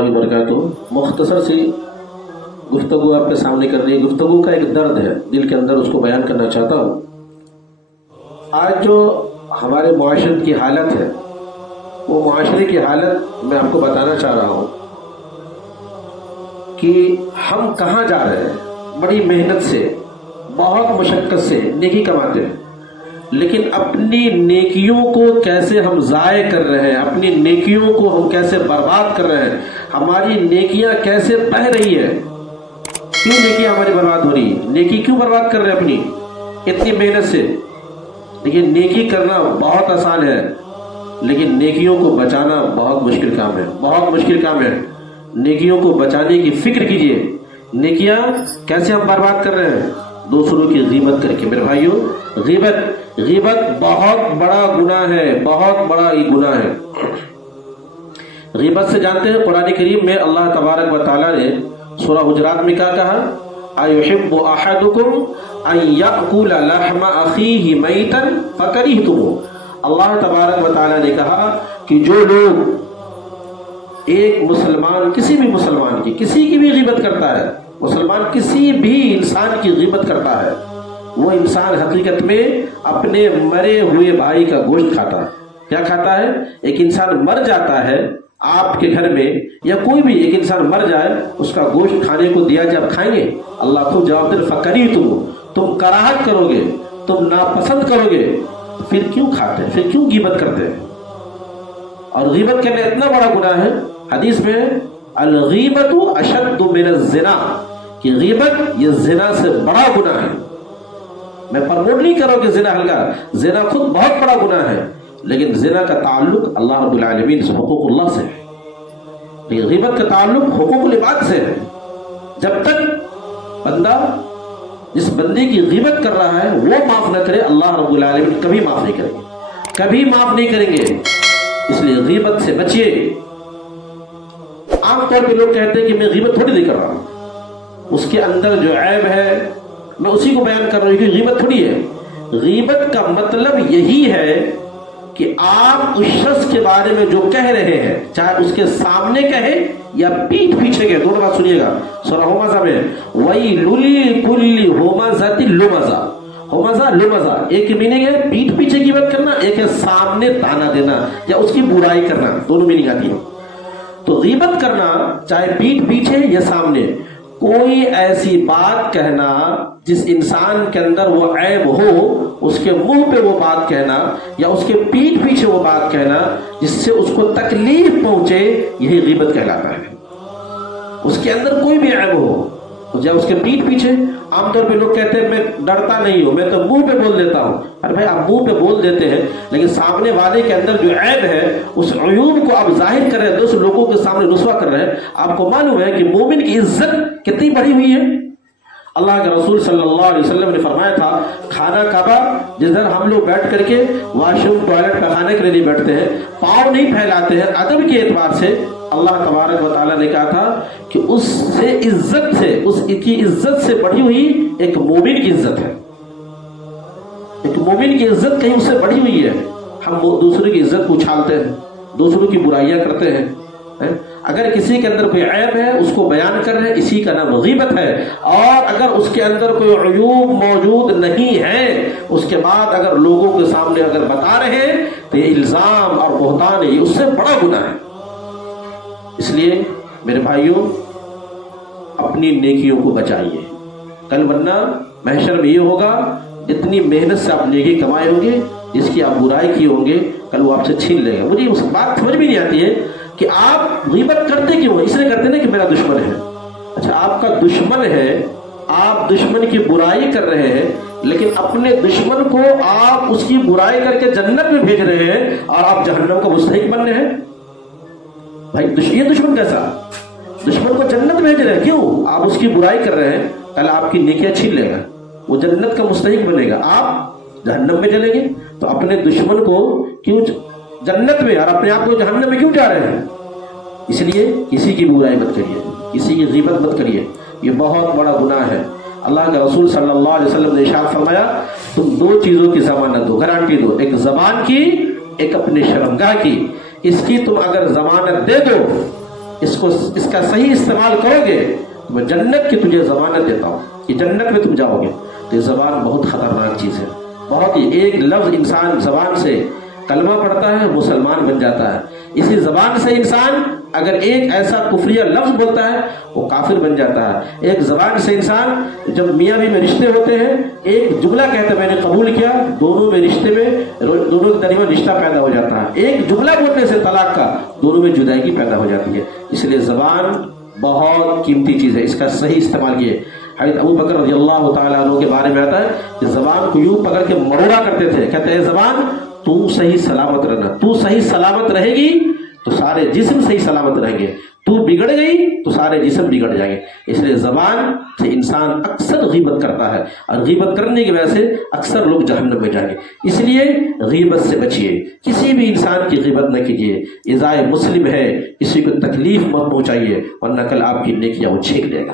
اللہ وبرکاتہ. مختصر سی گفتگو آپ کے سامنے کر رہی ہے. گفتگو کا ایک درد ہے دل کے اندر, اس کو بیان کرنا چاہتا ہوں. آج جو ہمارے معاشرے کی حالت ہے, وہ معاشرے کی حالت میں آپ کو بتانا چاہ رہا ہوں کہ ہم کہاں جا رہے ہیں. بڑی محنت سے, بہت مشقت سے نیکی کماتے ہیں, لیکن اپنی نیکیوں کو کیسے ہم ضائع کر رہے ہیں, اپنی نیکیوں کو ہم کیسے برباد کر رہے ہیں, ہماری نیکیاں کیسے بہہ رہی ہے. کیوں نیکیاں ہماری برباد ہو رہی ہے؟ نیکی کیوں برباد کر رہے ہیں اپنی اتنی محنت سے؟ لیکن نیکی کرنا بہت آسان ہے, لیکن نیکیوں کو بچانا بہت مشکل کام ہے, بہت مشکل کام ہے. نیکیوں کو بچانے کی فکر کیجئے. نیکیاں کیسے ہم برباد کر رہے ہیں؟ دوسروں کی غیبت کر کے. میرے بھائیوں, غیبت بہت بڑا گناہ ہے, بہت بڑا یہ گناہ ہے. غیبت سے جانتے ہیں قرآن کریم میں اللہ تبارک و تعالیٰ نے سورہ حجرات میں کیا کہا؟ اَيُحِبُّ أَحَدُكُمْ أَن يَأْكُلَ لَحْمَ أَخِيهِ مَيْتًا فَكَرِهْتُمُوهُ. اللہ تبارک و تعالیٰ نے کہا کہ جو لوگ ایک مسلمان, کسی بھی مسلمان کی, کسی کی بھی غیبت کرتا ہے, مسلمان کسی بھی انسان کی غیبت کرتا ہے, وہ انسان حقیقت میں اپنے مرے ہوئے بھائی کا گوشت کھاتا ہے. کیا کھاتا ہے؟ ایک انسان مر جاتا ہے آپ کے گھر میں, یا کوئی بھی ایک انسان مر جائے, اس کا گوشت کھانے کو دیا جب کھائیں گے, اللہ خود جواب دے فَكَرِهْتُمُوهُ, تم کراہت کرو گے, تم ناپسند کرو گے, پھر کیوں کھاتے ہیں, پھر کیوں غیبت کرتے ہیں؟ اور غیبت کرنا اتنا بڑا گناہ ہے. حدیث میں الغیبت اشد من الزنا, کہ غیبت یہ زنا سے بڑا گناہ ہے. میں پرموٹ نہیں کروں کہ زنا ہلکا, زنا خود بہت بڑا گناہ ہے, لیکن زنا کا تعلق اللہ رب العالمین سے, حقوق اللہ سے ہے. لیکن غیبت کا تعلق حقوق العباد سے ہے. جب تک بندہ جس بندے کی غیبت کر رہا ہے وہ معاف نہ کرے, اللہ رب العالمین کبھی معاف نہیں کریں گے, کبھی معاف نہیں کریں گے. اس لیے غیبت سے بچیے. عام طور پہ لوگ کہتے ہیں کہ میں غیبت تھوڑی نہیں کر رہا ہوں, اس کے اندر جو عیب ہے میں اسی کو بیان کر رہا ہوں, کہ غیبت تھوڑی ہے. غیبت کا مطلب یہی ہے کہ آپ اس شخص کے بارے میں جو کہہ رہے ہیں, چاہے اس کے سامنے کہیں یا پیٹھ پیچھے کہیں, دونوں بات سنیے گا. سورہ ہمزہ میں وَيْلٌ لِكُلِّ هُمَزَةٍ لُمَزَةٍ, ہمزہ لمزہ, ایک کی میننگ ہے پیٹھ پیچھے کی بات کرنا, ایک ہے سامنے تانا دینا یا اس کی برائی کرنا, دونوں میننگ آتی ہے. تو غیبت کرنا چاہے پیٹھ پیچھے یا سامنے, کوئی ایسی بات کہنا جس انسان کے اندر وہ عیب ہو, اس کے منہ پہ وہ بات کہنا یا اس کے پیٹھ پیچھے وہ بات کہنا جس سے اس کو تکلیف پہنچے, یہی غیبت کہلاتا ہے. اس کے اندر کوئی بھی عیب ہو, جب اس کے پیٹھ پیچھے, عام طور پہ لوگ کہتے ہیں میں ڈرتا نہیں ہوں, میں تو منہ پہ بول دیتا ہوں. ارے بھائی آپ منہ پہ بول دیتے ہیں, لیکن سامنے والے کے اندر جو عیب ہے اس عیوب کو آپ ظاہر کر رہے ہیں, دوسرے لوگوں کے سامنے رسوا کر رہے ہیں. آپ کو معلوم ہے کہ مومن کی عزت کتنی بڑی ہوئی ہے. اللہ کے رسول صلی اللہ علیہ وسلم نے فرمایا تھا, کھانا کعبہ جدھر ہم لوگ بیٹھ کر کے واش روم ٹوائلٹ پخانے کے لیے نہیں بیٹھتے ہیں, پاؤں نہیں پھیلاتے ہیں, ادب کے اعتبار سے اللہ تبارک و تعالیٰ نے کہا تھا کہ اس سے عزت سے, اس کی عزت سے بڑھی ہوئی ایک مومن کی عزت ہے. ایک مومن کی عزت کہیں اس سے بڑھی ہوئی ہے. ہم دوسروں کی عزت کو اچھالتے ہیں, دوسروں کی برائیاں کرتے ہیں. اگر کسی کے اندر کوئی عیب ہے اس کو بیان کر رہے ہیں, اسی کا نام غیبت ہے. اور اگر اس کے اندر کوئی عیوب موجود نہیں ہے, اس کے بعد اگر لوگوں کے سامنے اگر بتا رہے ہیں تو یہ الزام اور بہتان ہے, اس سے بڑا گناہ ہے. اس لیے میرے بھائیوں, اپنی نیکیوں کو بچائیے. کل ورنہ محشر میں یہ ہوگا, جتنی محنت سے آپ نیکی کمائے ہوں گے, جس کی آپ برائی کی ہوں گے, کل وہ آپ سے چھین لے گا. مجھے اس بات سمجھ بھی نہیں آتی ہے کہ آپ غیبت کرتے کیوں؟ اس لیے کرتے نا کہ میرا دشمن ہے. اچھا آپ کا دشمن ہے, آپ دشمن کی برائی کر رہے ہیں, لیکن اپنے دشمن کو آپ اس کی برائی کر کے جنت میں بھیج رہے ہیں اور آپ جہنم کا مستحق بن رہے ہیں. بھائی یہ دشمن کیسا؟ دشمن کو جنت بھیج رہے ہیں, کیوں؟ آپ اس کی برائی کر رہے ہیں, کل آپ کی نیکیاں چھین لے گا, وہ جنت کا مستحق بنے گا, آپ جہنم میں چلیں گے. تو اپنے دشمن کو کیوں جنت میں اور اپنے آپ کو جہنم میں کیوں جا رہے ہیں؟ اس لیے کسی کی برائی مت کریے, کسی کی غیبت مت کریے, یہ بہت بڑا گناہ ہے. اللہ کے رسول صلی اللہ علیہ وسلم نے ارشاد فرمایا, تم دو چیزوں کی ضمانت دو, گارنٹی دو, ایک زبان کی, ایک اپنے شرمگاہ کی. اس کی تم اگر ضمانت دے دو اس کا صحیح استعمال کرو گے تو میں جنت کی تجھے ضمانت دیتا ہوں کہ جنت میں تم جاؤ گے۔ تو یہ زبان بہت خطرناک چیز ہے، بہت ہی، ایک لفظ انسان زبان سے کلمہ پڑھتا ہے مسلمان بن جاتا ہے، اسی زبان سے انسان اگر ایک ایسا کفریہ لفظ بولتا ہے وہ کافر بن جاتا ہے۔ ایک زبان سے انسان جب میاں بیوی میں رشتے ہوتے ہیں ایک جملہ کہتا ہے میں نے قبول کیا، دونوں میں رشتے میں دونوں کے درمیان رشتہ پیدا ہو جاتا ہے، ایک جملہ بولنے سے طلاق کا دونوں میں جدائی پیدا ہو جاتی ہے۔ اس لیے زبان بہت قیمتی چیز ہے، اس کا صحیح استعمال کیے۔ حضرت ابو بکر رضی اللہ تعالیٰ عنہ کے بارے میں آتا ہے کہ زبان کو یوں پکڑ کے مروڑا کرتے تھے، کہتے ہیں زبان تو صحیح سلامت رہنا، تو صحیح سلامت رہے گی تو سارے جسم صحیح سلامت رہیں گے، تو بگڑ گئی تو سارے جسم بگڑ جائیں گے۔ اس لیے زبان سے انسان اکثر غیبت کرتا ہے اور غیبت کرنے کی وجہ سے اکثر لوگ جہنم میں جائیں گے۔ اس لیے غیبت سے بچیے، کسی بھی انسان کی غیبت نہ کیجیے، ایذائے مسلم ہے کسی کو تکلیف مت پہنچائیے ورنہ کل آپ کی نیکیاں وہ چھینک دے گا۔